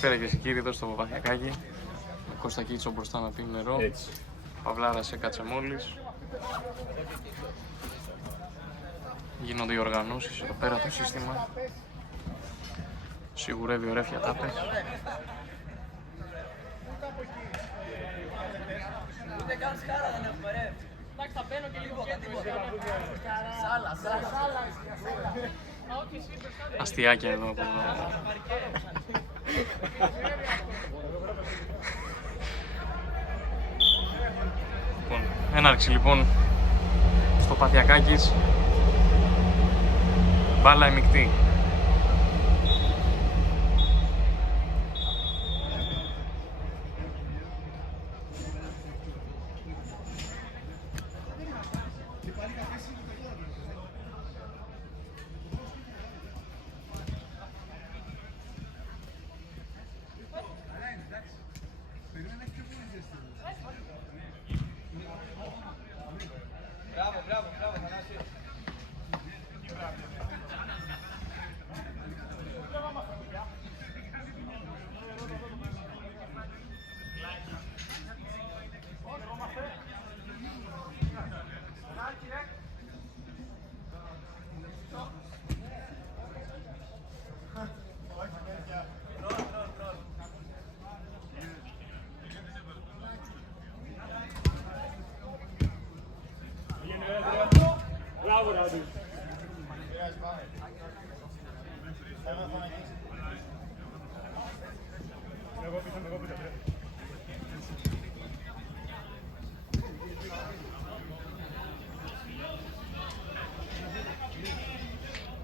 Καλησπέρα και κύριοι εδώ στο Παπαθιακάκι. Με Κώστα Κίτσο μπροστά να πίνει νερό. Έτσι. Παυλάρας έκατσε μόλις. Γίνονται οι οργανώσεις εδώ πέρα το σύστημα. Σιγουρεύει ωραία φιατάπες. Εντάξει, θα μπαίνω και λίγο τίποτα. Αστιάκια εδώ από εδώ. Λοιπόν, έναρξη λοιπόν στο Παθιακάκης. Μπάλα εμικτή.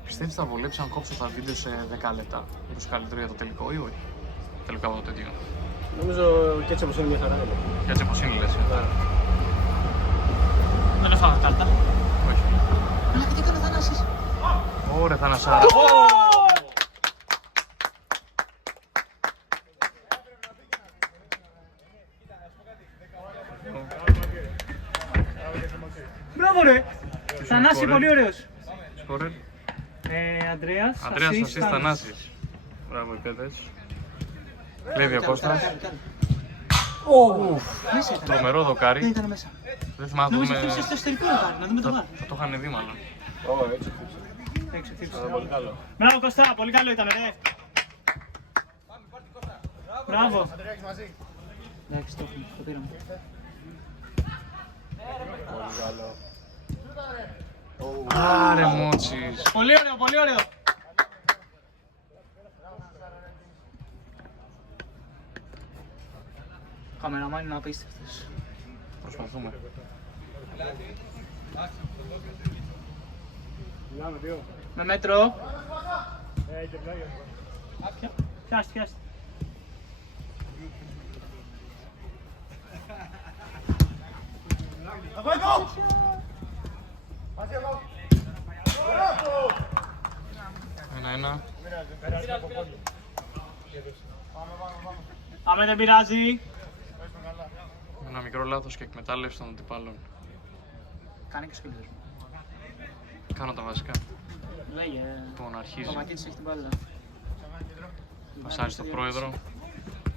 Πιστεύεις θα βολέψει αν κόψω τα βίντεο σε 10 λεπτά? Μήπως καλύτερο για το τελικό ή όχι? Τελικά από το τέτοιο. Νομίζω και έτσι όπως είναι μια χαρά. Και έτσι όπως είναι λες. Δεν έφαγα κάρτα. Όχι. Αλλά και τι έκανε ο Θανάσης. Ωραία Θανασάρα. Μπράβο ρε! Θανάση, πολύ ωραίος. Σκόρερ. Ανδρέας, Ασίς Θανάσης. Μπράβο οι παιδες. Κλέβει ο Κώστας. Μέσα ήταν. Τρομερό δοκάρι. Δεν ήταν μέσα. Δεν θυμάμαι να Νομίζω δούμε. χτύπησε στο εσωτερικό δοκάρι, να δούμε το βάρ. Θα το είχαν δει μάλλον. Έτσι χτύψε. Έξω, χτύπησε. Πολύ καλό. Μπράβο Κώστα, πολύ καλό ήταν ρε. Μπράβο. Εντάξει, το έχουμε, το πήραμε. Πολύ καλό. Άρε Μότσις. Πολύ ωραίο, πολύ ωραίο. Καμεραμάν είναι απίστευτος. Προσπαθούμε. Με μέτρο. Πιάστη, πιάστη. Ένα-ένα. Άμα δεν πειράζει. Ένα μικρό λάθος και εκμετάλλευση των αντιπάλων. Κάνε και σχολείο. Κάνω τα βασικά. Λέγε. Λοιπόν, Ο αρχίζει. Παπακίτης έχει την μπάλα. Πασάρει στο πρόεδρο.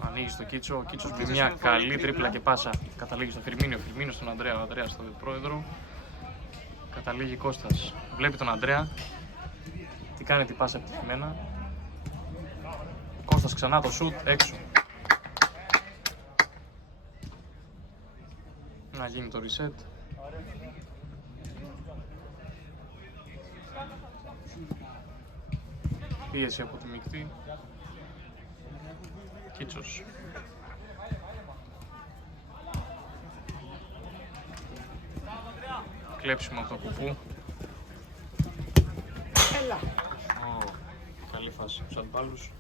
Ανοίγει στο Κίτσο. Ο Κίτσος με μια καλή τρίπλα και πάσα. Καταλήγει στο Φιρμίνιο. Φιρμίνιο στον Ανδρέα. Ο Ανδρέας στον πρόεδρο. Καταλήγει Κώστας. Βλέπει τον Ανδρέα. Τι κάνει την πάσα επιτυχημένα. Κώστας ξανά το σουτ έξω. Να γίνει το reset. Πίεση από τη μεικτή. Κίτσος. Κλέψιμο από το κουπού. Έλα. Καλή φάση στους αντιπάλους.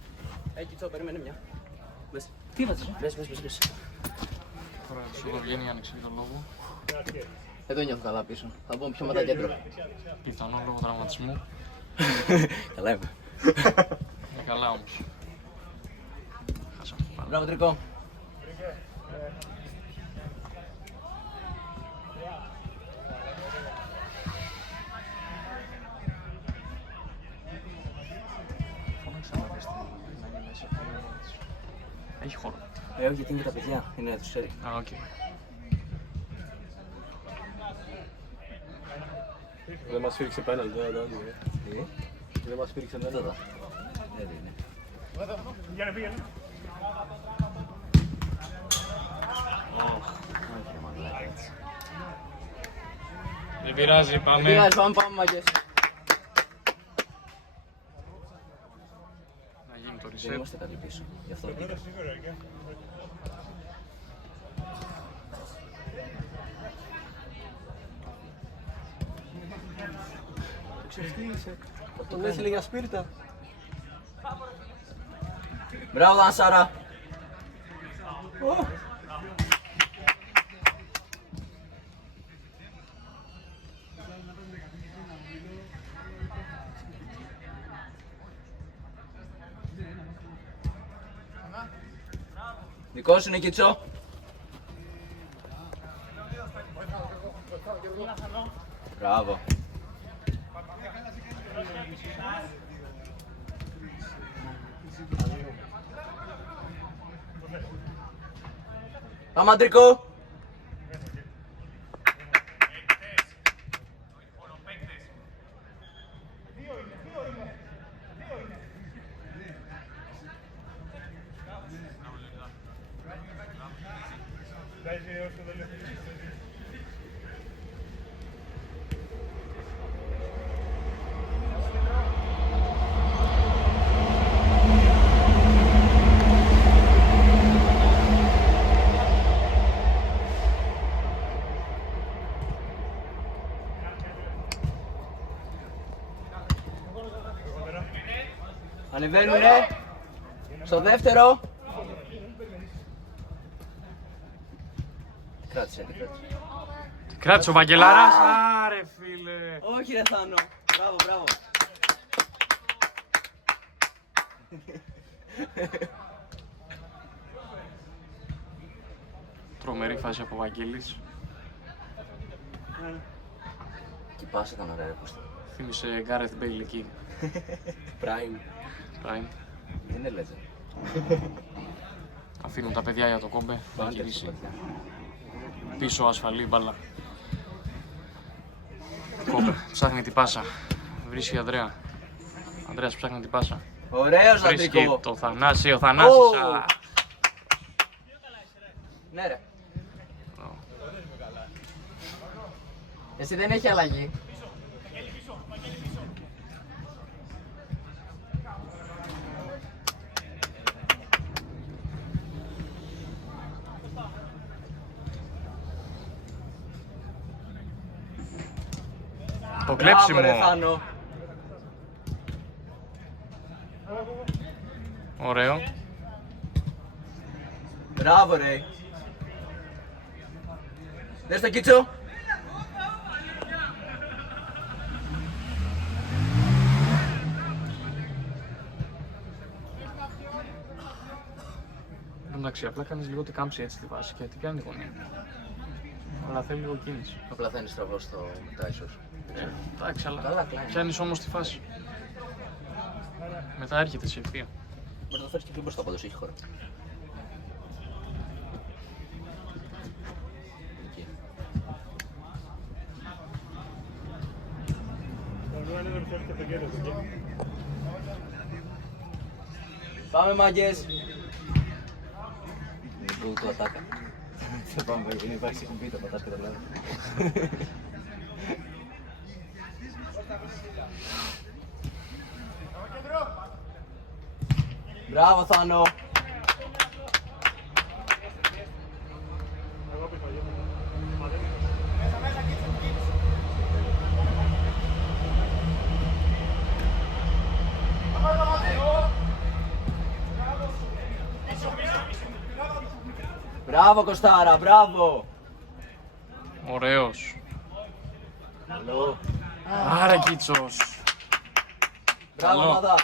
Κιτσό, περίμενε μια. Τι είπατε, Μπες. Τώρα σου εδώ βγαίνει για τον λόγο. Δεν το νιώθω καλά πίσω. Θα μπω πιο μετά κέντρο. Πιθανό λόγω τραυματισμού. Καλά είμαι. Είναι καλά όμως. Χάσαμε πάλι. Μπράβο Τρικό. Φώναξα να πες τι να γίνει μέσα. Έχει χώρο. Όχι, γιατί είναι και τα παιδιά. Είναι τους ξέρει. Α, οκ. Δεν μας φύριξε πέναλτι, δεν ήταν. Τι? Δεν μας φύριξε πέναλτι. Εδώ. Δεν είναι. Όχι, μαλάκα, έτσι. Δεν πειράζει, Δεν πάμε. πειράζει, πάμε μάγκες. Να γίνει το Δεν reset. είμαστε καλοί πίσω. Γι' αυτό δεν κοίτα. Τον έστειλε για σπίρτα. Μπράβο, Δανσάρα. Δικό σου είναι Κιτσό. Μπράβο. Πάμε αντρικό. Ανεβαίνουνε. Στο δεύτερο. Κράτησε, τι κράτησε. Κράτησε ο Βαγγελάρας. Άρε φίλε. Όχι ρε Θάνο. Μπράβο, μπράβο. Τρομερή φάση από Βαγγέλης. Και πάσα ήταν ωραία ρε Κώστα. Θύμισε Gareth Bale εκεί. Prime. Prime. Δεν είναι legend. Αφήνουν τα παιδιά για το κόμπε. Να Πάντες, γυρίσει. παιδιά. Πίσω ασφαλή μπάλα. Κόμπε. Ψάχνει την πάσα. Βρίσκει Ανδρέα. Ανδρέας ψάχνει την πάσα. Ωραίος Βρίσκει αντρικό. το Θανάση. Ο Θανάσης. Ω. Α. Ναι ρε. Εσύ δεν έχει αλλαγή. Το Μπράβο ρε κλέψιμο. Θάνο. Ωραίο. Μπράβο ρε. Δες το Κίτσο. Εντάξει, απλά κάνεις λίγο την κάμψη έτσι στη βάση και την κάνει τη γωνία. Αλλά θέλει λίγο κίνηση. Απλά θα είναι στραβό στο μετά ίσως. Εντάξει, αλλά Καλά, κλάει. πιάνεις όμως τη φάση. Μετά έρχεται σε ευθεία. Μπορεί να το φέρεις και πιο μπροστά πάντως, έχει χώρο. Εκεί. Πάμε μάγκες! Το ατάκα. Θα πάμε, δεν υπάρχει κουμπί το πατάς και το λάδι. Μπράβο Θάνο! Μπράβο Κωστάρα, μπράβο! Ωραίος. Καλό. Άρα Κίτσος. Μπράβο Καλό. ομάδα!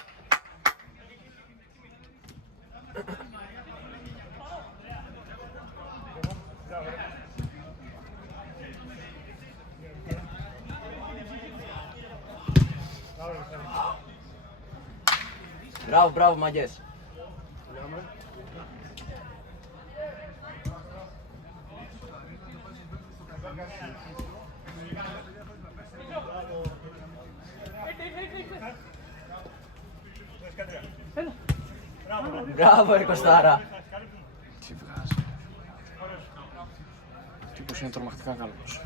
Μπράβο, μπράβο μαγκές! Μπράβο ρε Κωστάρα. Τι βγάζει. Ο τύπος είναι τρομακτικά καλός.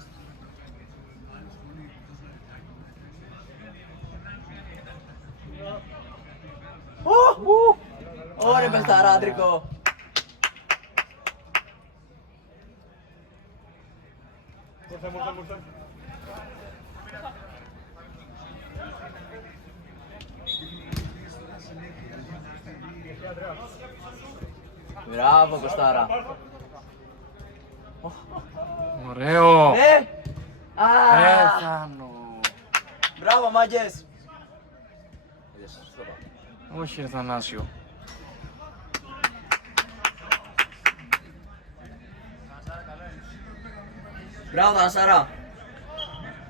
Ωραία παιχταρά, Αντρικό. Μπράβο Κωστάρα. Ωραίο! Πέθανο. Μπράβο μάγκες. Όχι ρε Θανάσιο. Μπράβο Θανασάρα.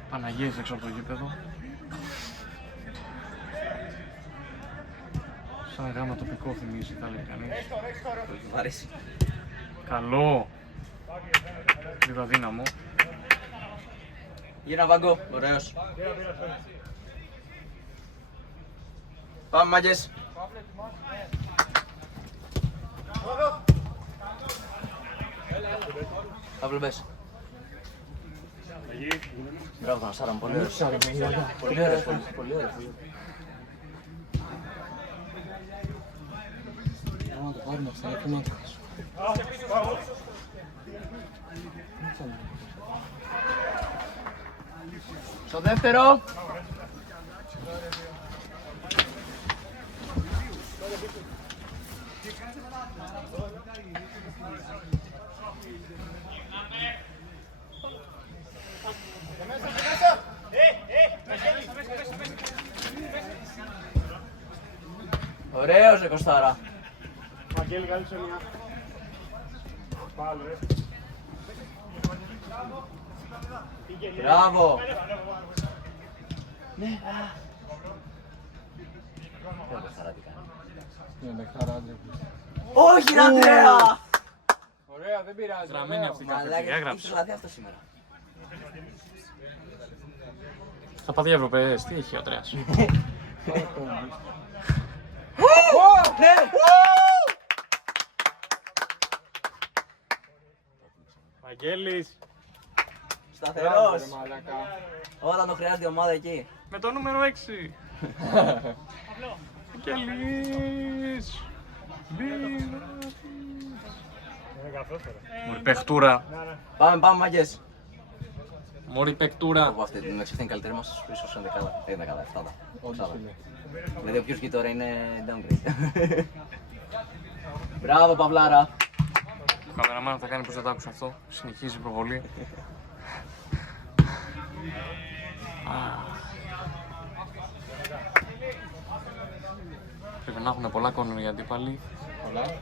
Παναγίες έξω από το γήπεδο. Σαν γάμα τοπικό θυμίζει, θα λέει κανείς. Μ' αρέσει. Καλό. Λίγο αδύναμο. Γύρνα Βάγκο, ωραίος. Πάμε μάγκες. Παύλο μπες. Μπράβο Θανασάρα μου, πολύ ωραίος. Πολύ ωραίος, πολύ ωραίος. Να το πάρουμε αυτά, είναι Στο δεύτερο. Ωραίος ρε Κωστάρα. Βαγγέλη, καλή ψωμιά. Πάλι ρε. Μπράβο. Ναι. Είναι παιχταρά, Αντρικό. Όχι ρε Ανδρέα. Ωραία, δεν πειράζει. Γραμμένη αυτή η καφετή, Μαλάκα, έχει έγραψε. λαθεί αυτό σήμερα. Στα παδιά Ευρωπαίες, τι έχει ο Ανδρέας. Ναι. Βαγγέλης. Σταθερός. Μαλάκα. Όταν το χρειάζεται η ομάδα εκεί. Με το νούμερο 6. Αγγέλης. Μωρή παιχτούρα. Πάμε μάγκες. Μωρή παιχτούρα. Από αυτή την εξή είναι η καλύτερη μας, ίσως είναι δεκάδα. Είναι δεκάδα, εφτάδα. Όντως Εξάδα. είναι. Δηλαδή όποιος βγει τώρα είναι downgrade. Μπράβο Παυλάρα. Ο καμεραμάν θα κάνει πως δεν το άκουσα αυτό. Συνεχίζει η προβολή. Πρέπει να έχουν πολλά κόρνερ οι αντίπαλοι. Πολλά.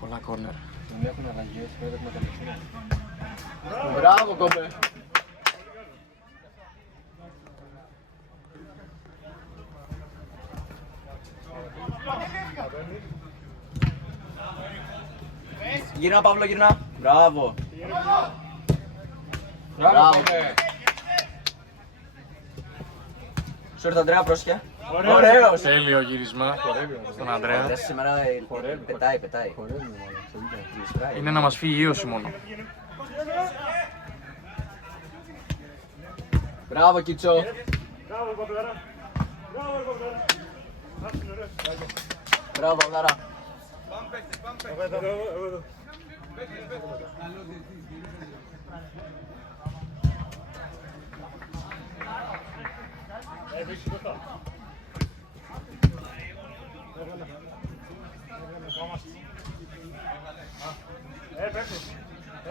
Πολλά κόρνερ. Δεν έχουν αλλαγές, πρέπει να κατευθύνουν. Μπράβο κόμπε. Γυρνά Παύλο, γυρνά. Μπράβο. Μπράβο, κόμπε. Σου ήρθε Ανδρέα, πρόσχε. Ωραίος. Τέλειο γύρισμα στον Ανδρέα. Ανδρέας σήμερα πετάει. Χορεύουμε μάλλον, στο βίντεο. Γλιστράει. Είναι να μας φύγει η ίωση μόνο. Μπράβο Κίτσο. Μπράβο, Παπλάρα. Μπράβο, Παπλάρα. Μπράβο Παυλάρα. Εδώ.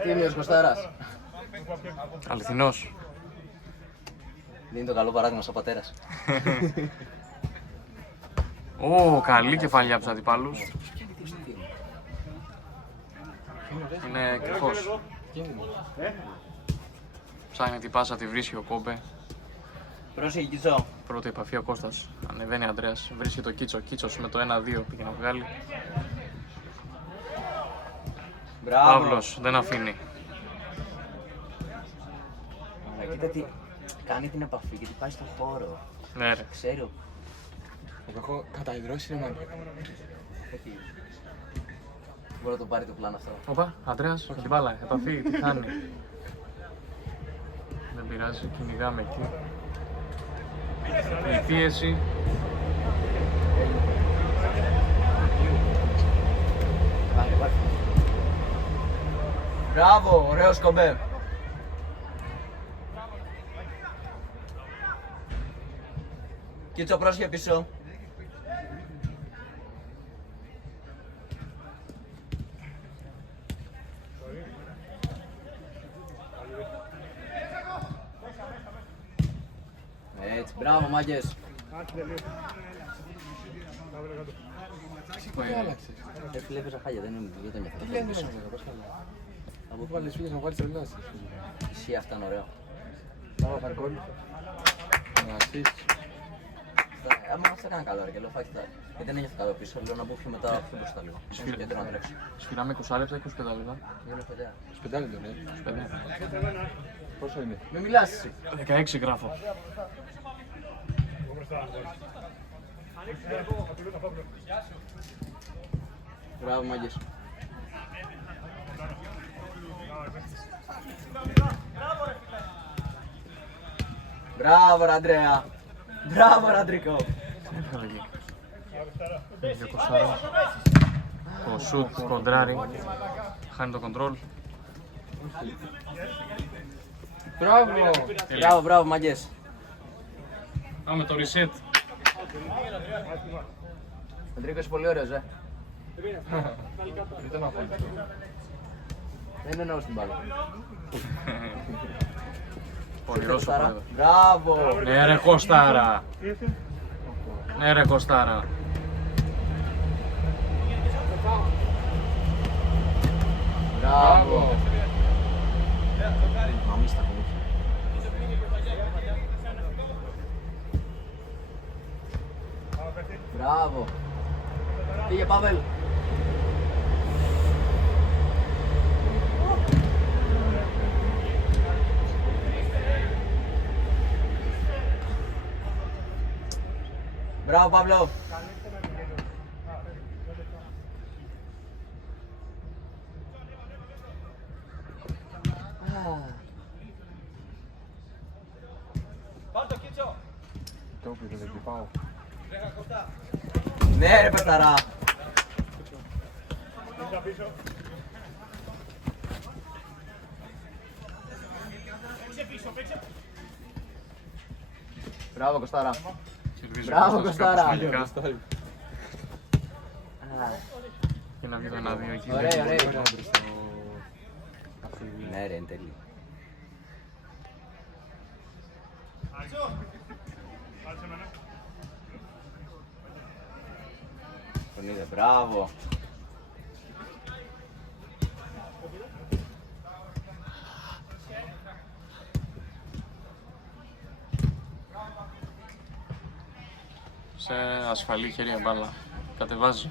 Τίμιος Κωστάρας. Αληθινός. Δίνει το καλό παράδειγμα σαν πατέρας. Ω, καλή κεφαλιά από τους αντιπάλους. Είναι κρυφός. Ψάχνει την πάσα, τη βρίσκει ο Κόμπε. Πρόσεχε Κίτσο. Πρώτη επαφή ο Κώστας. Ανεβαίνει ο Ανδρέας. Βρίσκει το Κίτσο. Κίτσος με το 1-2 πήγε να βγάλει. Μπράβο. Παύλος δεν αφήνει. Κοίτα τι, κάνει την επαφή γιατί πάει στον χώρο. Ναι, ρε. Ξέρω. Εγώ έχω καταϊδρώσει ρε μάνα. Όχι. Μπορεί να το πάρει το πλάνο αυτό. Οπα, Αντρέας, με την μπάλα, επαφή, τι κάνει. Δεν πειράζει, κυνηγάμε εκεί. Η πίεση. Πάρε. Μπράβο, ωραίος Κομπέ. Κίτσο πρόσχε πίσω. Έτσι, μπράβο μάγκες. Άρχι τελείω. Πάμε κάτω. Τι άλλαξες. Φίλε, έπαιζα χάλια, δεν το νιώθω. Τι λένε μέσα, πώς καλά. Από βάλεις φίλες να βάλεις τρελάς. Εσύ αυτά είναι ωραίο. Πάω χαρκόλ. Να ασύσεις. Άμα μας έκανε καλό ρε και λέω φάκητα. Γιατί δεν ένιωθω καλό πίσω, λέω να μπω πιο μετά πιο μπροστά λίγο. Στο κέντρο να τρέξω. Σφυράμε 20 λεπτά, 25 λεπτά. Δύο λεπτά. 25 λεπτό, ναι. 25. Πόσο είναι. Μην μιλάς εσύ. 16 γράφω. Εγώ μπροστά. Ανοίξτε εγώ, θα πηγαίνω Παύλο. Μπράβο μάγκες. Μπράβο ρε Αντρέα. Μπράβο ρε Αντρικό. Έφυγα εκεί. Για κοστάρα. Το σουτ κοντράρει. Χάνει το κοντρόλ. Μπράβο. Μπράβο, μπράβο μάγκες. Πάμε το reset. Αντρίκο είσαι πολύ ωραίος, Δεν τον αφήνω. Δεν εννοώ στην μπάλα. Πονηρός ο πρόεδρος. Μπράβο. Ναι ρε Κωστάρα. Ναι ρε Κωστάρα. Μπράβο. Μαμίστα μου. Μπράβο. Πήγε Παύλ. Μπράβο Παύλο. Το πήρε, δεν πάω. Ναι ρε πεταρά. Πίσω πίσω. Μπράβο Κωστάρα. Ελπίζω Μπράβο, ο Κωστάρας κάπως Κωστάρα. τελικά. Και να βγει το 1-2 εκεί. Ωραία, ωραία. Ωραία, μπροστά. Ναι ρε, είναι τέλειο. Άρχισε εμένα. Τον είδε, μπράβο. Σε ασφαλή χέρια μπάλα. Κατεβάζει.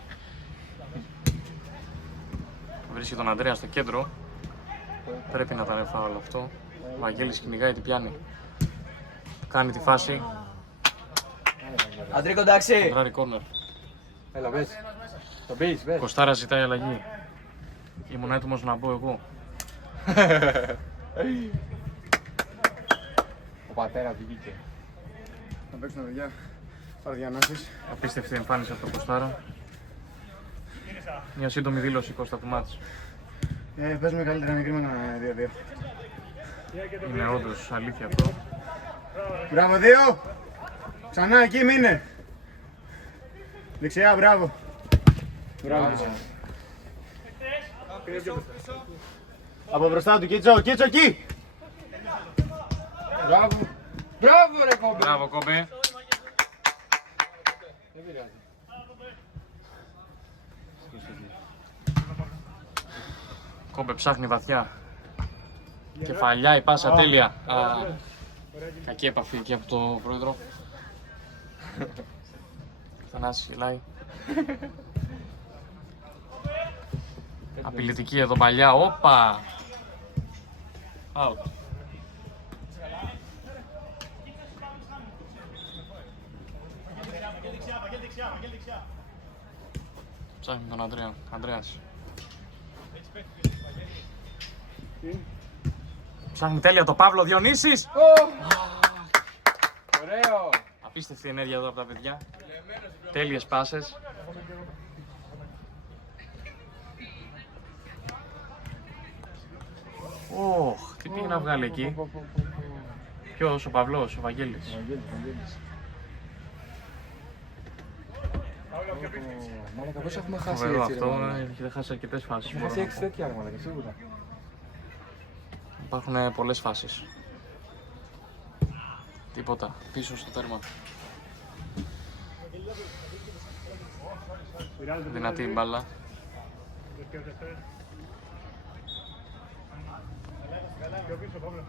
Βρίσκει τον Ανδρέα στο κέντρο. Πρέπει να ήταν φάουλ αυτό. Ο Βαγγέλης κυνηγάει, την πιάνει. Κάνει τη φάση. Αντρίκο, εντάξει. Κοντράρει κόρνερ. Έλα, μπες. Το μπεις, μπες. Κωστάρα ζητάει αλλαγή. Ήμουν έτοιμος να μπω εγώ. Ο πατέρας βγήκε. Να παίξουμε παιδιά, παραδιανάσεις. Απίστευτη εμφάνιση από τον Κωστάρα. Μια σύντομη δήλωση Κώστα του μάτς. Παίζουμε καλύτερα μικρή με ένα 2-2. Είναι όντως αλήθεια αυτό. Μπράβο, 2! Ξανά εκεί μείνε! Δεξιά, μπράβο! Μπράβο. Από μπροστά του, Κίτσο, Κίτσο εκεί! Μπράβο. Μπράβο ρε κόμπε. Μπράβο κόμπε. Δεν πειράζει. Κόμπε ψάχνει βαθιά. Κεφαλιά, η πάσα τέλεια. Κακή επαφή εκεί από το πρόεδρο. Θανάσης γελάει. Απειλητική εδώ παλιά. Όπα! Out. Ψάχνει τον Ανδρέα. Ανδρέας. Ψάχνει τέλεια το Παύλο Διονύσης. Ωραίο! Απίστευτη ενέργεια εδώ από τα παιδιά. Τέλειες πάσες. Ωχ, τι πήγε να βγάλει εκεί. Ποιος, ο Παυλός, ο Βαγγέλης. Μαλάκα, πώς έχουμε χάσει Φοβερό έτσι, ρε αυτό, μαλάκα. έχει χάσει αρκετές φάσεις. Έχουμε χάσει 6 τέτοια, ρε μαλάκα, σίγουρα. Υπάρχουν πολλές φάσεις. Τίποτα, πίσω στο τέρμα. Δυνατή η μπάλα. Πιο πίσω, Παύλο.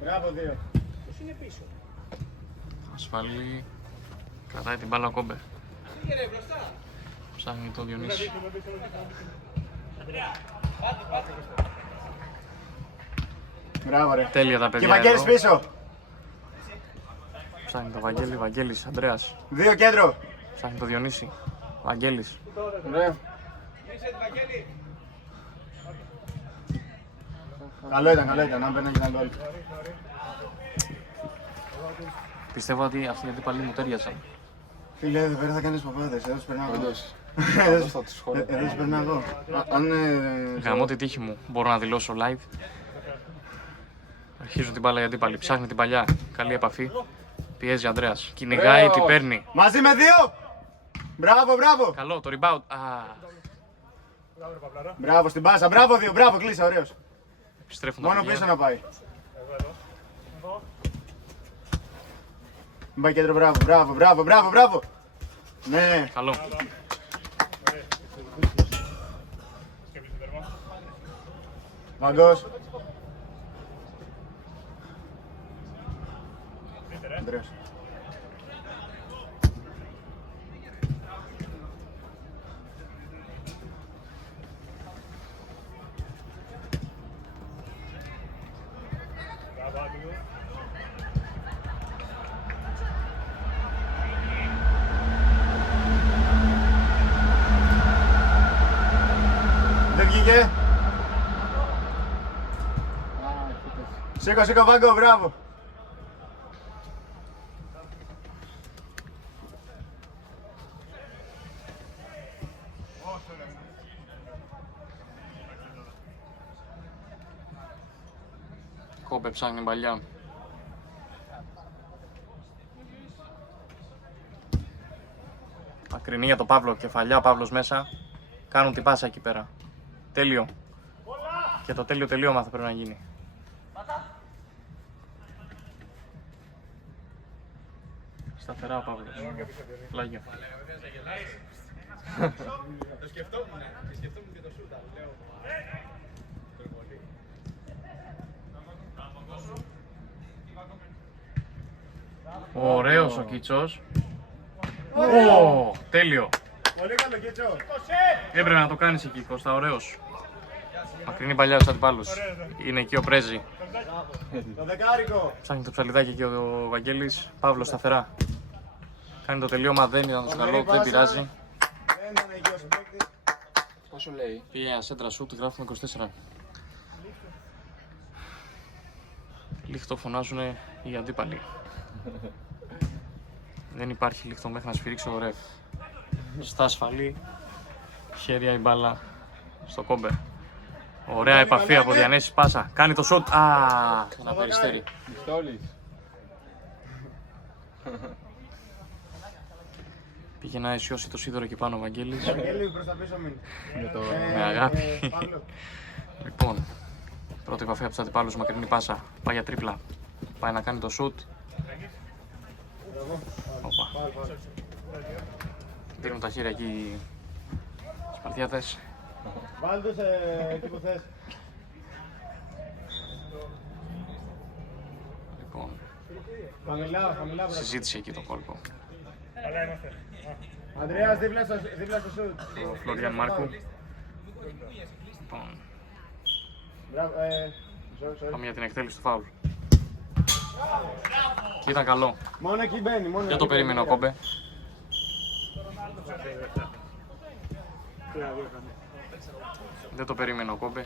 Μπράβο, δύο. Ασφαλή. Κρατάει την μπάλα ο Κόμπε. Ψάχνει το Διονύση. Μπράβο, ρε. Τέλεια τα Και παιδιά Βαγγέλης εδώ. πίσω. Ψάχνει το Βαγγέλη, Βαγγέλης, Ανδρέας. Δύο κέντρο. Ψάχνει το Διονύση. Βαγγέλης. Ωραίο. Καλό ήταν, αν παίρνει και ένα γκολ. Πιστεύω ότι αυτοί οι αντίπαλοι μου τέριαζαν. Φίλε, εδώ πέρα θα κάνεις παπάδες, εδώ τους περνάω εγώ. Όντως. Εδώ θα τους χωρώ. εδώ τους περνάω εγώ. Αν... Γαμώ τη τύχη μου. Μπορώ να δηλώσω live. Αρχίζουν την μπάλα οι αντίπαλοι. Ψάχνει την παλιά. Καλή επαφή. Πιέζει ο Ανδρέας. Κυνηγάει, Ωραίος. την παίρνει. Μαζί με δύο! Μπράβο, μπράβο! Καλό, το rebound. Α, Μπράβο στην πάσα, μπράβο δύο, μπράβο, κλείσα, ωραίος. επιστρέφουν τα Μόνο παιδιά. πίσω να πάει. Μην πάει κέντρο, μπράβο, μπράβο, μπράβο, μπράβο, μπράβο. Ναι, Καλό. Μαγκός. Ανδρέας. Δεν βγήκε. Σήκω, σήκω, Βάγκο, μπράβο. Κόμπε ψάχνει την παλιά. Ακρινή για τον Παύλο, κεφαλιά ο Παύλος μέσα. Κάνουν την πάσα εκεί πέρα. Τέλειο. Και το τέλειο τελείωμα θα πρέπει να γίνει. Σταθερά ο Παύλος. Πλάγιο. Ωραίος ο Κίτσος. Ω, τέλειο. Πολύ καλό, Κίτσο. Έπρεπε να το κάνεις εκεί, Κώστα, ωραίος. Μακρινή παλιά στους αντιπάλους. Είναι εκεί ο Πρέζη. Το δεκάρικο. Ψάχνει το ψαλιδάκι εκεί ο Βαγγέλης. Παύλος σταθερά. Κάνει το τελείωμα, δεν ήταν τόσο καλό, δεν πειράζει. Δεν ήταν εκεί ο συμπαίκτης. Πόσο λέει? Πήγε ένα σέντρα σου, του γράφουμε 24. Λίχτο φωνάζουν οι αντίπαλοι. Δεν υπάρχει λίχτο μέχρι να σφυρίξει ο ρεφ. Στα ασφαλή, χέρια η μπάλα στο Κόμπε. Ωραία επαφή από Διανέση πάσα. Κάνει το σουτ. Α, ένα περιστέρι. Μισθόλης. Πήγε να αισιώσει το σίδερο εκεί πάνω ο Βαγγέλης. Βαγγέλη, προς τα πίσω μην. Με αγάπη. Παύλο. Λοιπόν, πρώτη επαφή από τους αντιπάλους, μακρινή πάσα. Πάει για τρίπλα. Πάει να κάνει το σουτ. Οπα. Δίνουν τα χέρια εκεί οι Σπαρτιάτες. Βάλ' τους εκεί που θες. Λοιπόν, Χαμηλά, χαμηλά. συζήτηση εκεί το κόλπο. Καλά είμαστε. Ανδρέας, δίπλα στο σουτ. Ο Φλωριάν Μάρκου. Λοιπόν, Μπράβο, sorry. πάμε για την εκτέλεση του φάουλ. Και ήταν καλό. Μόνο εκεί μπαίνει, μόνο Δεν το περίμενε ο Κόμπε. Δεν το περίμενε ο Κόμπε.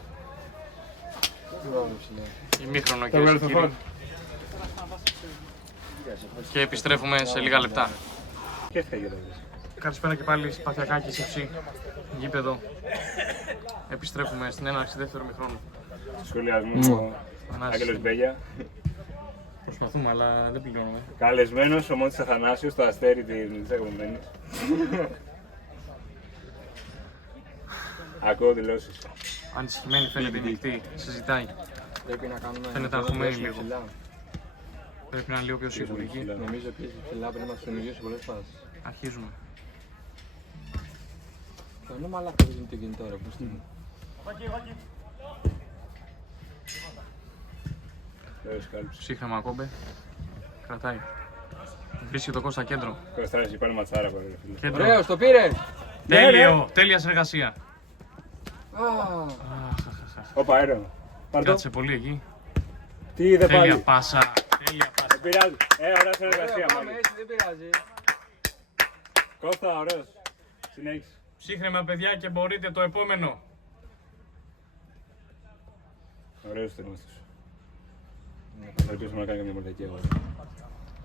Ημίχρονο κυρίες και κύριοι. Και επιστρέφουμε σε λίγα λεπτά. Καλησπέρα και πάλι Σπαθιακάκη Σύψη, γήπεδο. Επιστρέφουμε στην έναρξη δεύτερου ημιχρόνου. Σχολιασμό Άγγελος Μπέγια. Προσπαθούμε, αλλά δεν πληρώνουμε. Καλεσμένος ο Μόντης Αθανάσιος στο Αστέρι της Αγωμένης. Ακούω δηλώσεις. Ανησυχημένη φαίνεται η νυχτή, συζητάει. Πρέπει να κάνουμε. Φαίνεται αγχωμένη λίγο. Πρέπει να είναι λίγο πιο σίγουρη εκεί. Νομίζω ότι ψηλά πρέπει να του ενεργήσει πολλές φάσεις. Αρχίζουμε. Το είναι μαλάκα που είναι το κινητό ρε, πώς είναι. Ψύχρεμα Κόμπε. Κρατάει. Βρίσκει το Κώστα κέντρο. Κωνστάρας και πάλι ματσάρα πάλι ρε φίλε. Κέντρο. Ωραίος, το πήρε! Τέλειο! Τέλεια συνεργασία. Όπα αέρο. Πάρτο. Κάτσε πολύ εκεί. Τι είδε Τέλεια πάλι. πάσα. Τέλεια πάσα. Δεν πειράζει. Ωραία συνεργασία Πάμε πάλι. έτσι, δεν πειράζει. Κώστα, ωραίος. Συνέχισε. Ψύχρεμα παιδιά και μπορείτε το επόμενο. Ωραίος στενός τους. Θα ελπίσουμε να κάνει καμία μορφιακή αγώνα.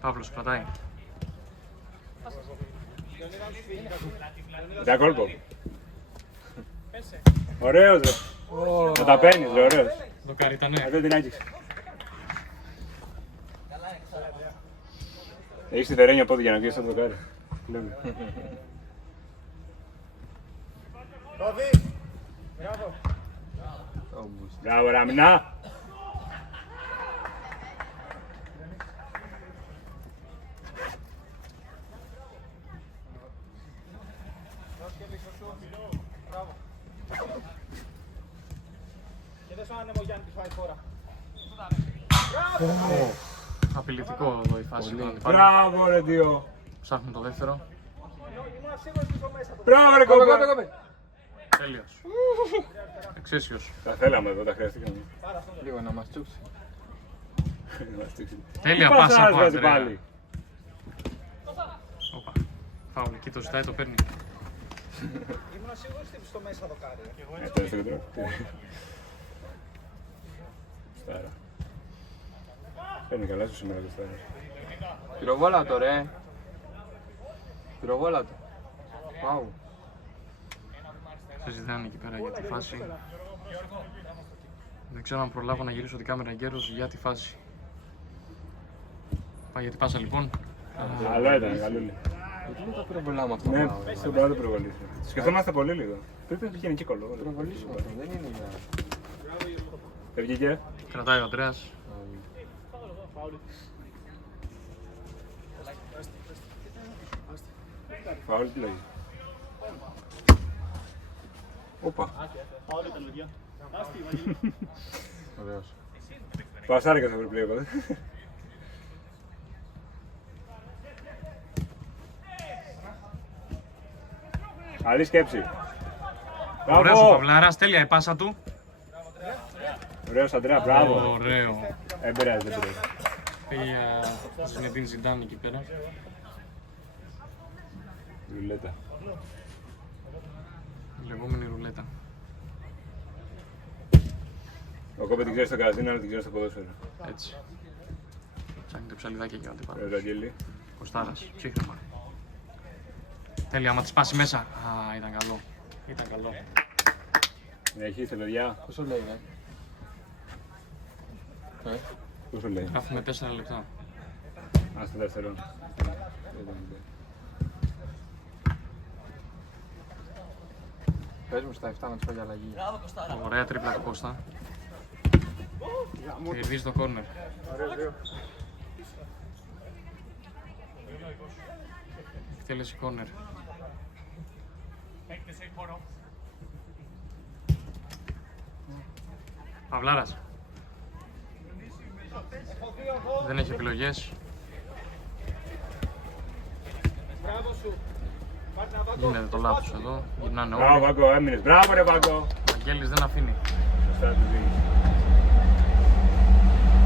Παύλος κρατάει. Για κόλπο. Ωραίος ρε. Θα τα παίρνεις ρε, ωραίος. Το κάρι ήτανε. Εδώ την άγγιξε. Έχεις τη θερένια πόδι για να βγεις από το κάρι. Λέμε. Μπράβο Ραμινά. Απειλητικό εδώ η φάση. Μπράβο ρε Δίο. Ψάχνουν το δεύτερο. Μπράβο ρε Κόμπε, κόμπε. κόμπε, κόμπε. Τέλειος. Εξαίσιος. Τα θέλαμε εδώ, τα χρειαστήκαμε. Λίγο να μας τσούξει. Τέλεια Τι πάσα πασάρες, από βάζει Ανδρέα. πάλι. Όπα. Φάουλ, εκεί το ζητάει, το παίρνει. Τώρα στο κεντρό. Στάρα. Παίρνει καλά σου σήμερα το Στάρα. Πυροβόλατο ρε. Πυροβόλατο. Πάου. Συζητάνε εκεί πέρα για τη φάση. Δεν ξέρω αν προλάβω να γυρίσω την κάμερα γέρος για τη φάση. Πάει για την πάσα λοιπόν. Καλό ήταν, καλούλη. Γιατί δεν τα πυροβολάμε αυτό. Ναι, πάω, ρε. στον πρώτο προβολήσει. Σκεφτόμαστε πολύ λίγο. Πρέπει να έχει γενική κολλό. Πυροβολήσουμε αυτό, δεν είναι για... Δεν βγήκε. Κρατάει ο Ανδρέας. Φάουλ τι λέγει. Όπα. Ωραίος. Πασάρικα στο ευρωπλέον. Καλή σκέψη. Ωραίος ο Μπράβο. Παυλάρας, τέλεια η πάσα του. Ωραίος Αντρέα, μπράβο. Ωραίο. Δεν πειράζει, δεν πειράζει. Πήγε για Ζινεδίν Ζιντάν εκεί πέρα. Ρουλέτα. Η λεγόμενη ρουλέτα. Ο Κόμπε την ξέρει στο καζίνο, αλλά την ξέρει στο ποδόσφαιρο. Έτσι. Ψάχνει το ψαλιδάκι για ό,τι Ωραίος Αγγέλη. Κωστάρας, ψύχρεμα. Τέλεια, άμα τη πάσει μέσα. Α, ήταν καλό. Ήταν καλό. Συνεχίστε, παιδιά. Πόσο λέει ρε. Πόσο λέει. Γράφουμε 4 λεπτά. Ας το δεύτερο. Πες μου στα 7 να τους πω για αλλαγή. Ωραία τρίπλα του Κώστα. Κερδίζει το κόρνερ. Εκτέλεση κόρνερ. Παυλάρας. Δεν έχει επιλογές. Γίνεται το λάθος εδώ. Γυρνάνε Μπράβο, όλοι. Βάγκο, έμεινες. Μπράβο, ρε Βάγκο. Ο Αγγέλης δεν αφήνει. Σωστά του δίνεις.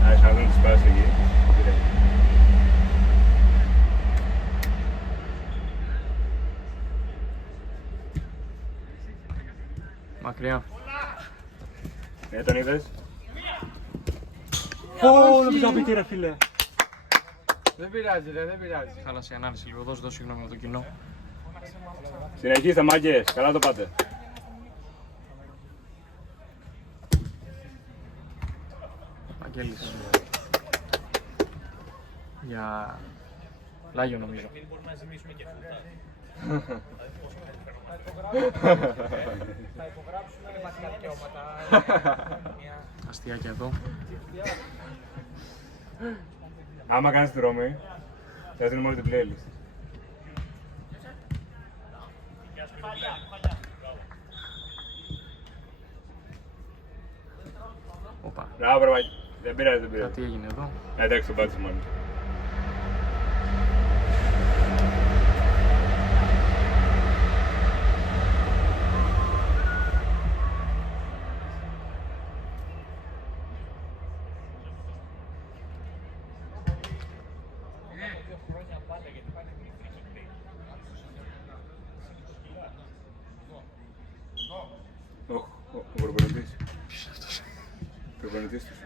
Άχι, να δουν τις πάσεις εκεί. Ανδρέα. Τον είδες. Ω, δεν πήγα πει ρε φίλε. Δεν πειράζει, ρε, δεν πειράζει. Χάλασε η ανάλυση λίγο. Δώσε συγγνώμη από το κοινό. Συνεχίστε μάγκες, καλά το πάτε. Αγγέλης. Για Λάγιο νομίζω. Αστιάκια εδώ. Άμα κάνεις τη Ρώμη, θα δίνουμε όλη την playlist. Οπα. Μπράβο, ρε, δεν πειράζει, δεν πειράζει. Κάτι έγινε εδώ. Εντάξει, τον πάτησε μόνο. Ο προπονητής. Ποιος είναι αυτός? Προπονητής τους.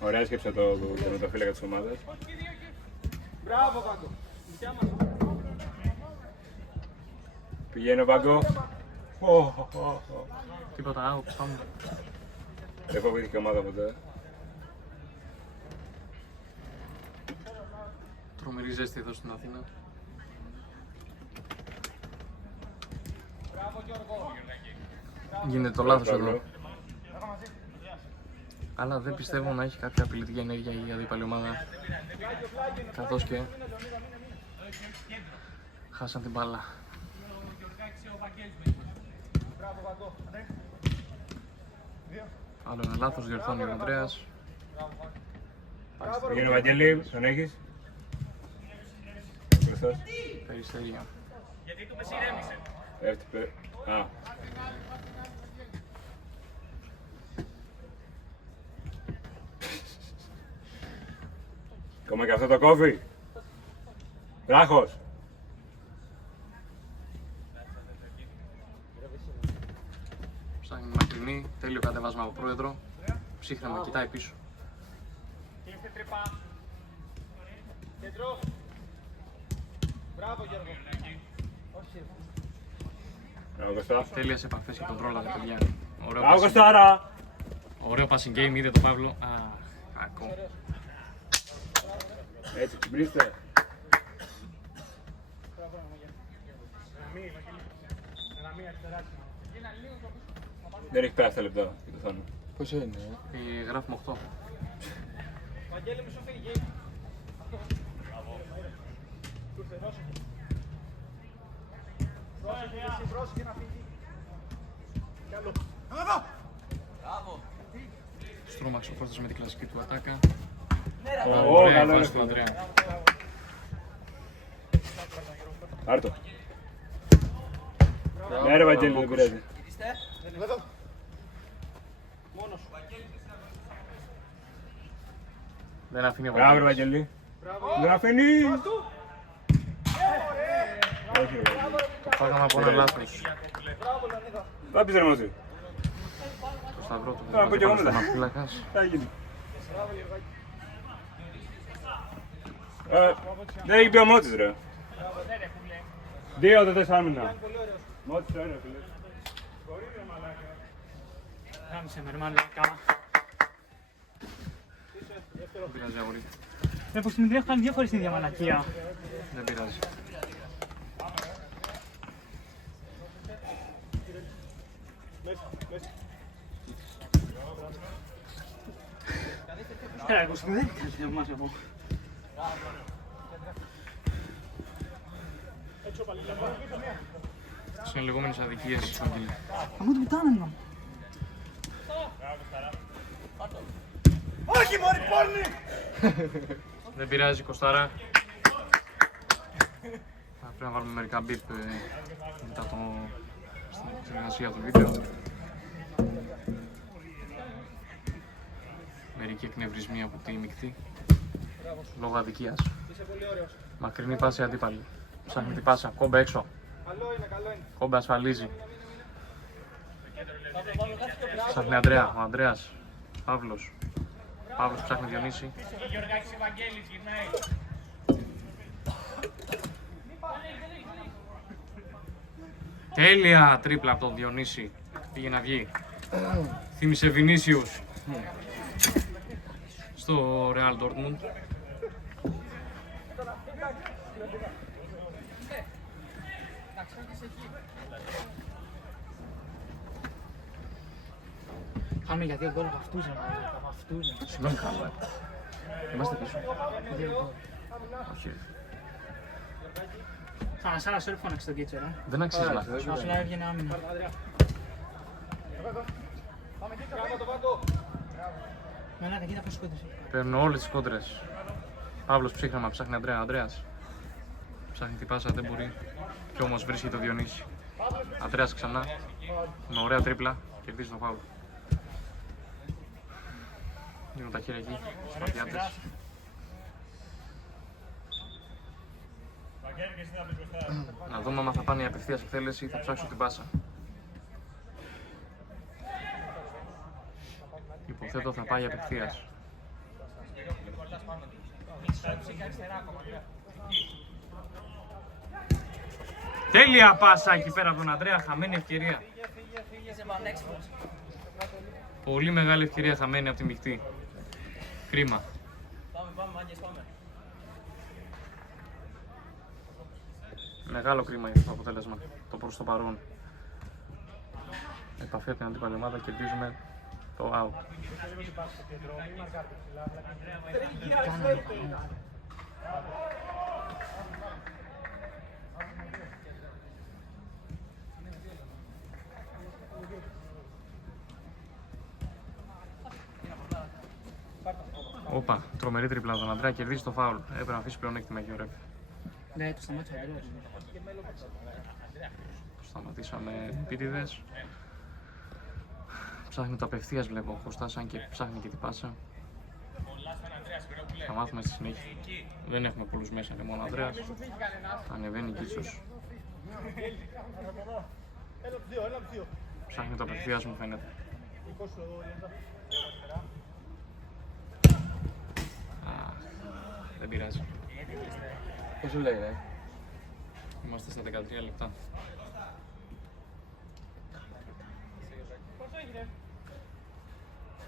Ωραία σκέψη το τερματοφύλακα της ομάδας. Μπράβο, Βάγκο. Πηγαίνει ο Βάγκο. Τίποτα out, πάμε. Δεν φοβήθηκε η ομάδα ποτέ. Τρομερή ζέστη εδώ στην Αθήνα. Γίνεται το λάθος εδώ. Αλλά δεν πιστεύω να έχει κάποια απειλητική ενέργεια η αντίπαλη ομάδα. Καθώς και χάσαν την μπάλα. Άλλο ένα λάθος, διορθώνει ο Ανδρέας. Πηγαίνει ο Βαγγέλη, τον έχεις. Μπροστάς. Περιστερία. Έφτυπε. Α. Ακόμα και αυτό το κόβει. Βράχος. Ψάχνει μακρινή, τέλειο κατεβάσμα από πρόεδρο. Ψύχραμα, κοιτάει πίσω. Μπράβο, Γιώργο. Μπράβο, Κωστά. Τέλειες επαφές και κοντρόλα, τα παιδιά. Ωραίο Μπράβο, passing- Κωστάρα. Ωραίο passing game, είδε τον Παύλο. Α, κακό. Έτσι, ξυπνήστε. Δεν έχει πέρασει τα λεπτά για το θάνο. Πόσο είναι, Γράφουμε 8. Βαγγέλη, μισό φύγει. Πρόσεχε να φύγει. Στρώμαξε ο Κώστας με την κλασική του ατάκα. Ω, Ωραία, καλό η ρε φάση του φίλε. Ανδρέα. Άρτο. Ναι ρε Βαγγέλη, δεν πειράζει. Δεν αφήνει ο Μπράβο ρε Βαγγέλης. Βαγγέλη. Δεν αφήνει. Όχι ρε Βαγγέλη. Το φάγαμε από ένα λάθος. Θα πεις ρε Μόζη. Το σταυρό του Θα πω κι εγώ μετά. Μαθηματοφύλακας. Θα γίνει. Δεν έχει πει ο Μότσης ρε. 2 δεν θες άμυνα. Μότσης ωραία φίλε. Γάμισε με ρε μαλάκα. Δεν πειράζει αγόρι. Ρε πως την έχω κάνει 2 φορές την ίδια μαλακία. Δεν πειράζει. Έλα, πως δεν ήταν σε εμάς εγώ. Αυτές είναι λεγόμενες αδικίες, Βαγγέλη. Θα μου την πουτάνα μου. Όχι, μωρή πόρνη! Δεν πειράζει, Κωστάρα. Θα πρέπει να βάλουμε μερικά μπιπ μετά στην εξεργασία του βίντεο. Μερικοί εκνευρισμοί από τη μεικτή. λόγω αδικίας. Μακρινή πάση αντίπαλη. Ψάχνει την πάσα, κόμπε έξω. Κόμπε ασφαλίζει. Ψάχνει Ανδρέα, ο Ανδρέας. Παύλος. Παύλος ψάχνει Διονύση. Τέλεια τρίπλα από τον Διονύση. Πήγε να βγει. Θύμισε Βινίσιους στο Real Dortmund. Πάμε για 2 γκολ από αυτούς, από αυτούς. Συγγνώμη, καλά. Είμαστε πίσω. 2 γκολ. Όχι. Σαν να σέρφω φώναξε τον Κίτσο, ρε. Δεν αξίζει να θες. Απλά έβγαινε άμυνα. Μαλάκα, κοίτα πόσες κόντρες έχει. Παίρνω όλες τις κόντρες. Παύλος ψύχραμα, ψάχνει Ανδρέα. Ανδρέας. Ψάχνει την πάσα, δεν μπορεί. Κι όμως βρίσκει το Διονύση. Ανδρέας ξανά. Με ωραία τρίπλα. Κερδίζει το φάουλ. Δίνω τα χέρια εκεί. Σπαθιάτες. Να δούμε άμα θα πάνε η απευθείας εκτέλεση ή θα ψάξω την πάσα. Υποθέτω θα πάει απευθείας. Τέλεια πάσα εκεί πέρα από τον Ανδρέα, χαμένη ευκαιρία. Πολύ μεγάλη ευκαιρία χαμένη από τη μειχτή. Κρίμα. Μεγάλο κρίμα για το αποτέλεσμα, το προς το παρόν. Επαφή από την αντίπαλη ομάδα, κερδίζουμε το out. Όπα, τρομερή τρίπλα τον Ανδρέα, κερδίζει το φάουλ. Έπρεπε να αφήσει πλεονέκτημα εκεί ο Ρεπ. Ναι, το σταμάτησε ο Ανδρέας. Σταματήσαμε επίτηδες. Ψάχνει το απευθείας βλέπω ο Κωστάς, αν και ψάχνει και την πάσα. Θα μάθουμε στη συνέχεια. Δεν έχουμε πολλούς μέσα, είναι μόνο ο Ανδρέας. Ανεβαίνει Κίτσος. Ψάχνει το απευθείας μου φαίνεται. Δεν πειράζει. Πώς σου λέει, ρε. Είμαστε στα 13 λεπτά.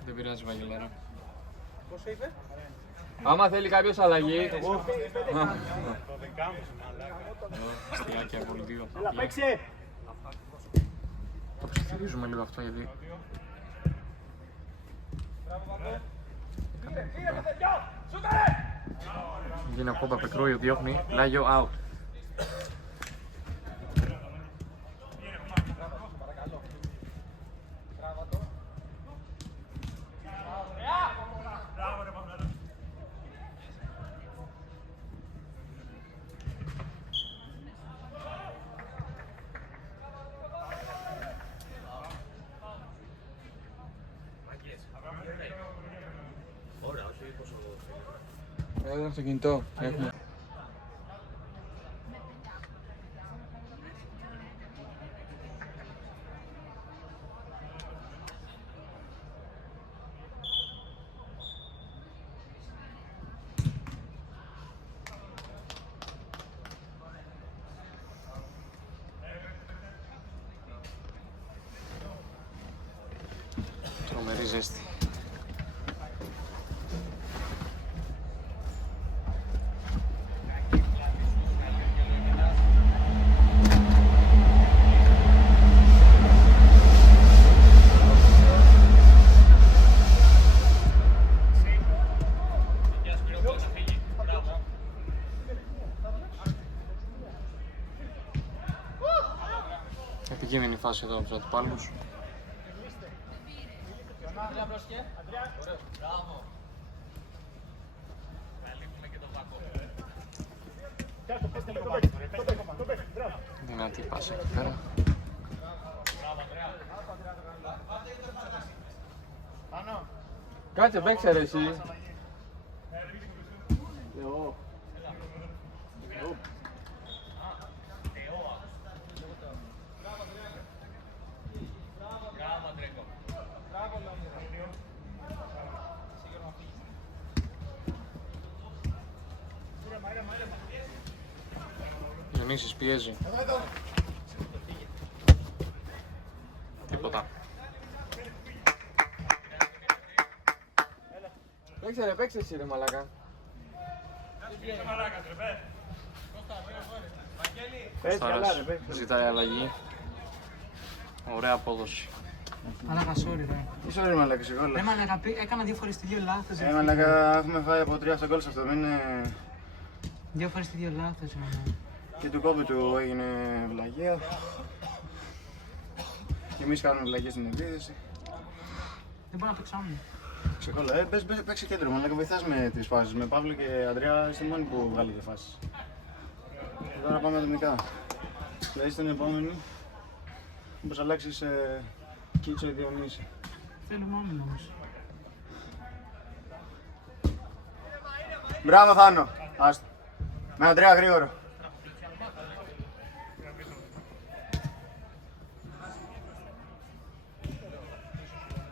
Δεν πειράζει, Βαγγελάρα. Άμα θέλει κάποιος αλλαγή, Αστιάκια από δύο. Παίξε! Το ψηφίζουμε λίγο αυτό γιατί... Γίνει ο Κόμπα Πεκρούιο, διώχνει, Λάγιο out. Έλα στο κινητό, έχουμε. Τρομερή ζέστη. Επικίνδυνη φάση εδώ από τους αντιπάλους. Δυνατή πάσα εκεί πέρα. Κάτσε, παίξε ρε εσύ. Διονύσης πιέζει. Τίποτα. Παίξε ρε, παίξε εσύ ρε μαλάκα. Πες καλά ρε, Στάρας πες. ζητάει αλλαγή. Ωραία απόδοση. Μαλάκα, sorry ρε. Είσαι ρε μαλάκα, σε γκολ. Ρε μαλάκα, έκανα 2 φορές τη 2 λάθος. ρε. Μαλάκα, έχουμε φάει από 3 στο γκολ σε αυτό, δεν είναι... 2 φορές τη 2 λάθος. ρε. Και του κόμπου του έγινε βλαγία. Και εμείς κάνουμε βλαγίες στην επίθεση. Δεν μπορώ να παίξω άμυνα. Ξεκόλα, παίξε κέντρο, μαλάκα, βοηθάς με τις φάσεις. Με Παύλο και Ανδρέα είστε μόνοι που βγάλετε φάσεις. Και τώρα πάμε ατομικά. Δηλαδή στην επόμενη, μήπως αλλάξεις Κίτσο ή Διονύση. Θέλουμε άμυνα όμως. Μπράβο Θάνο, άστο. Με Ανδρέα γρήγορο.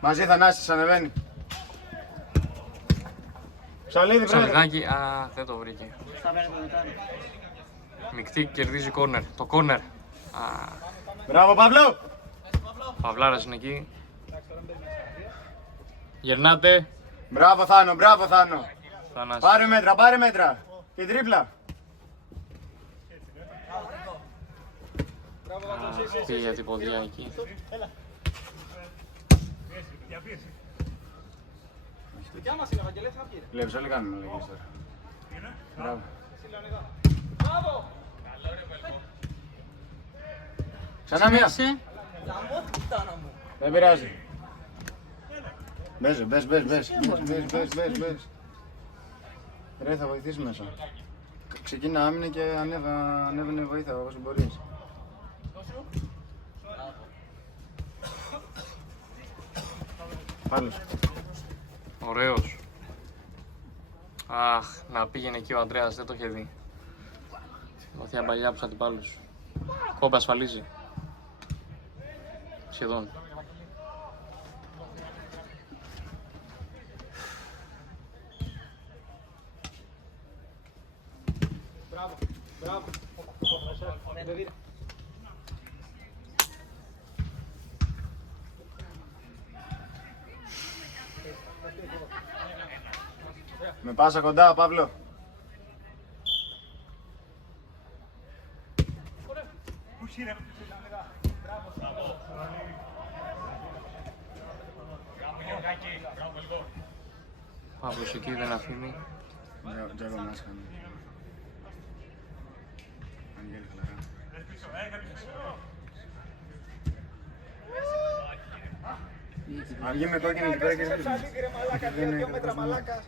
Μαζί Θανάσης, ανεβαίνει. Ψαλίδη πρέπει. Ψαλιδάκι, δεν το βρήκε. Μικτή κερδίζει κόρνερ. Το κόρνερ. Μπράβο Παύλο. Παυλάρας είναι εκεί. Γερνάτε. Μπράβο Θάνο, μπράβο Θάνο. Θανάση. Πάρε μέτρα, πάρε μέτρα. Και τρίπλα. Πήγε για την ποδιά εκεί. Βλέπεις, όλοι κάνουμε αλλαγές τώρα. Μπράβο. Ξανά μία. Είσαι. Δεν πειράζει. Μπες. Ρε, θα βοηθήσει μέσα. Ξεκίνα άμυνα και ανέβαινε βοήθεια όσο μπορείς. Πάλι. Ωραίος. Αχ, να πήγαινε εκεί ο Ανδρέας, δεν το είχε δει. Βαθιά παλιά από τους αντιπάλους. Κόμπα ασφαλίζει. Σχεδόν. Με πάσα κοντά, Παύλο. Παύλος εκεί δεν αφήνει. Τζάγο μας κάνει. Αγγέλη χαλαρά. Αν βγει με κόκκινη εκεί πέρα και δεν είναι μαλάκας.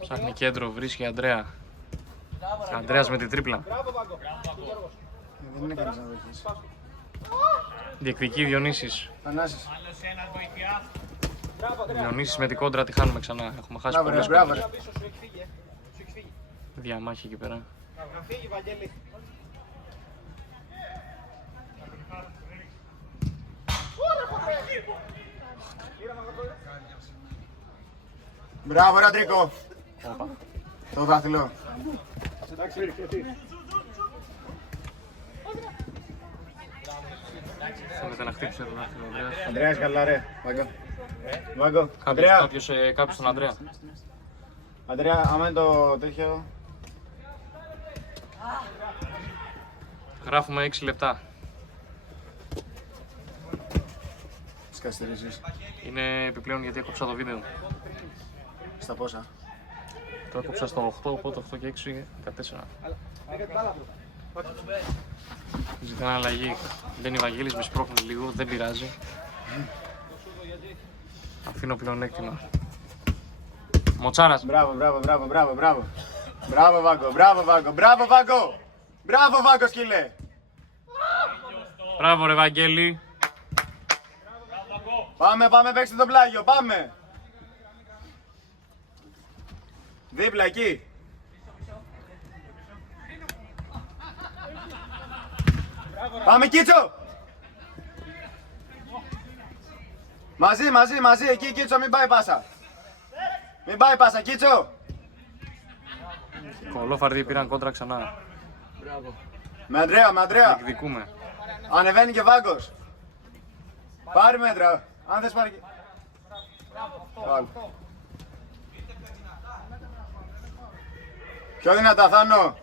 Ψάχνει κέντρο, βρίσκει Ανδρέα. Ανδρέας με την τρίπλα. Δεν είναι κανείς να βοηθήσει. Διεκδικεί Διονύσης. Θανάσης. Διονύσης με την κόντρα τη χάνουμε ξανά. Έχουμε χάσει Μπράβο ρε, πολλές μπράβο κόντρες. ρε. Διαμάχη εκεί πέρα. Μπράβο ρε Αντρίκο. Το δάχτυλο. Θέλετε να χτύψετε το δάχτυλο, Ανδρέας. Ανδρέας καλά ρε. Βάγκο. Ανδρέα. Κάποιος τον Ανδρέα. Ανδρέα, άμα είναι το τέτοιο. Γράφουμε 6 λεπτά. Τις καθυστερήσεις. Είναι επιπλέον γιατί έκοψα το βίντεο. Στα πόσα. Το έκοψα στο 8, οπότε 8 και 6, 14. Ζητάνε αλλαγή. Μπαίνει Βαγγέλης, με σπρώχνει λίγο, δεν πειράζει. Αφήνω πλεονέκτημα. Μοτσάρας. Μπράβο. Μπράβο Βάγκο. Μπράβο Βάγκο σκύλε. Μπράβο ρε Βαγγέλη. Πάμε, πάμε, παίξτε το πλάγιο, πάμε. Δίπλα εκεί. Πάμε Κίτσο. Μαζί, μαζί, μαζί, εκεί Κίτσο, μην πάει πάσα. Μην πάει πάσα, Κίτσο. Κολόφαρδοι πήραν κόντρα ξανά. Μπράβο. Με Ανδρέα, με Ανδρέα. Εκδικούμε. Ανεβαίνει και Βάγκος. Πάρει μέτρα. Αν θες πάρει και... Άλλο. Πιο δυνατά, Θάνο.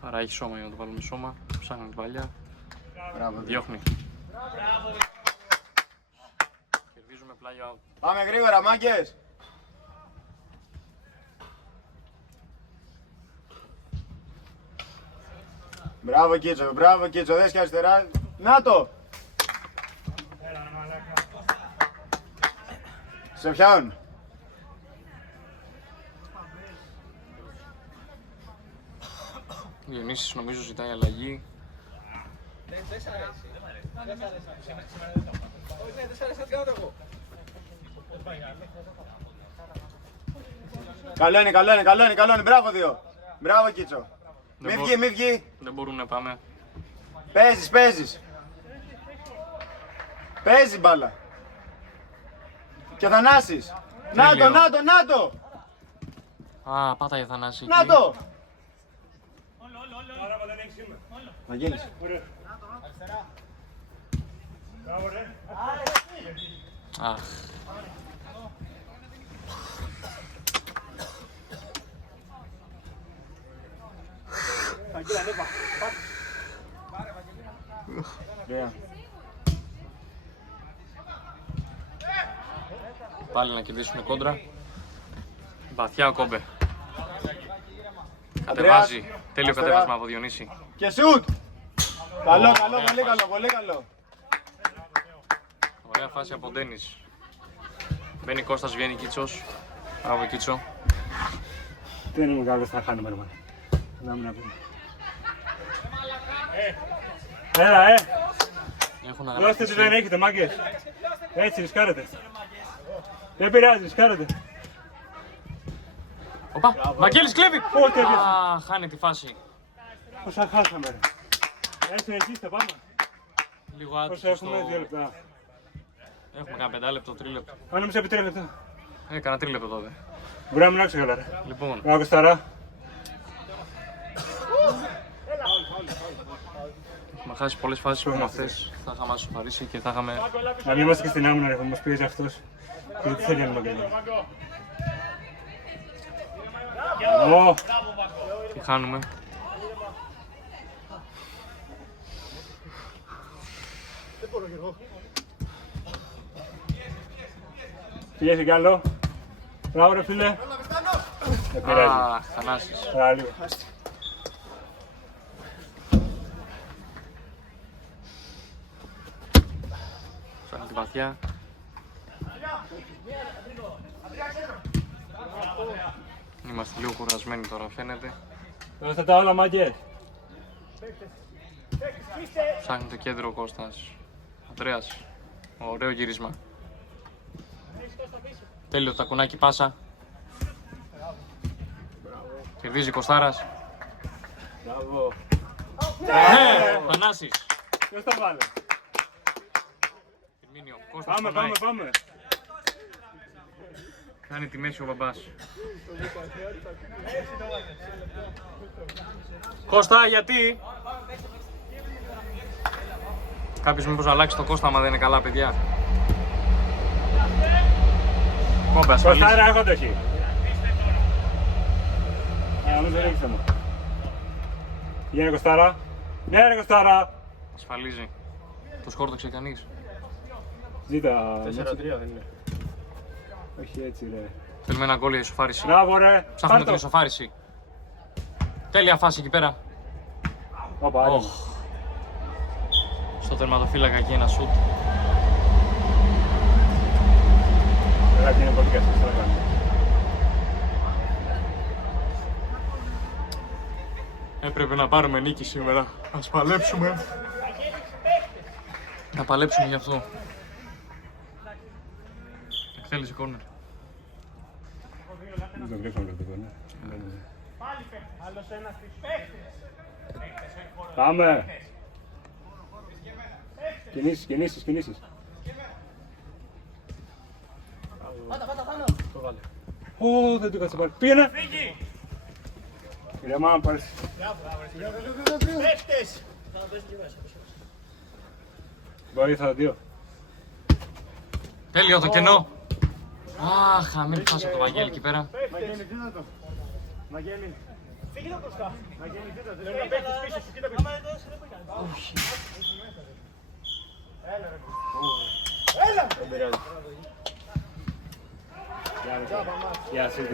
Παρά έχει σώμα για να το βάλουμε σώμα. Ψάχνει την παλιά. Μπράβο. Διώχνει. Κερδίζουμε πλάγιο out. Πάμε γρήγορα, μάγκες. Μπράβο Κίτσο, δες και αριστερά. Να το. Σε ποιον. Διονύσης νομίζω ζητάει αλλαγή. Καλό είναι, μπράβο δύο. Μπράβο Κίτσο. Μη Δεν βγει, μη βγει. Δεν μπορούν να πάμε. Παίζεις. Παίζει μπάλα. Και Θανάσης. Να Τέλειο. το. Α, πάτα για Θανάση. Να το. Άρα δεν έχει σήμερα. Βαγγέλης. Ωραία. Μπράβο ρε. Αχ. Ωραία. Πάλι να κερδίσουμε κόντρα. Βαθιά ο Κόμπε. Κατεβάζει. Τέλειο Αριστερά. κατέβασμα από Διονύση. Και σουτ. Καλό, Ωραία πολύ καλό. Ωραία φάση από Ντένις. Μπαίνει Κώστας, βγαίνει Κίτσος. Μπράβο Κίτσο. Δεν είναι μεγάλο, θα χάνουμε ρε μάνα. Να πούμε. Έλα, Έχουν δώστε τι αγραφήσει. δεν έχετε μάγκες. Έτσι, ρισκάρετε. Δεν πειράζει, ρισκάρετε. Οπα, Βαγγέλης κλέβει! Πότε έπιασε. Α, χάνει τη φάση. Όσα χάσαμε ρε. Έτσι, συνεχίστε, πάμε. Λίγο Όσα άτυχο έχουμε, 2 λεπτά. Έχουμε κάνα 5 λεπτό, 3 λεπτό. Αν νομίζω επί 3 λεπτά. Έκανα 3 λεπτό τότε. Μπορεί να μην άκουσα καλά ρε. Λοιπόν, Μπράβο Κωστάρα. έχουμε χάσει πολλές φάσεις που με αυτές. Θα είχαμε ασοφαρίσει και θα είχαμε... Να μην είμαστε και στην άμυνα ρε, θα μας πιέζει αυτός. Και τι θέλει να μακρύνει. Ω, Τι χάνουμε. πιέζει κι άλλο. Μπράβο ρε φίλε. Δεν πειράζει. Α, Θανάσης. Άρα λίγο. Φάνει τη βαθιά. Είμαστε λίγο κουρασμένοι τώρα, φαίνεται. Δώστε τα όλα μάγκες. Ψάχνει το κέντρο ο Κώστας. Ανδρέας. Ωραίο γύρισμα. Τέλειο τακουνάκι πάσα. Κερδίζει Κωστάρας. Μπράβο. Ναι, Θανάσης. Ποιος τα βάλε. Φιρμίνιο, Κώστας Πάμε, πονάει. πάμε. Κάνει τη μέση ο μπαμπάς. Κώστα, γιατί? Κάποιος μήπως αλλάξει το Κώστα άμα δεν είναι καλά, παιδιά. Κόμπε, ασφαλής. Κωστάρα, έχω το έχει. Νομίζω ρίξτε μου. Πήγαινε Κωστάρα. Ναι ρε Κωστάρα. Ασφαλίζει. Το σκόρτωξε κανείς. Ζήτα. 4-3 δεν είναι. Όχι έτσι ρε. Θέλουμε ένα γκολ για ισοφάριση. Μπράβο ρε. Ψάχνουμε την Πάρ' το. ισοφάριση. Τέλεια φάση εκεί πέρα. Όπα, άντε. Οχ. Στο τερματοφύλακα εκεί ένα σουτ. Κάτι είναι πολύ καθώς θα κάνει. Έπρεπε να πάρουμε νίκη σήμερα. Ας παλέψουμε. Να παλέψουμε γι' αυτό. Εκτέλεση κόρνερ. Δεν το γλύψαμε το κόρνερ. Πάμε! Κινήσεις. Ω, δεν του κάτσε πάλι. Πήγαινε! Κύριε Μάμα, πάρεις. Βοήθα 2. Τέλειο το κενό. Αχ, μην φτάσω το Βαγγέλη εκεί πέρα. Βαγγέλη, κοίτα το. Βαγγέλη. Φύγει το μπροστά. Βαγγέλη, κοίτα το. Πρέπει να παίξεις πίσω σου, κοίτα πίσω. Έλα! Έλα! Γεια σας.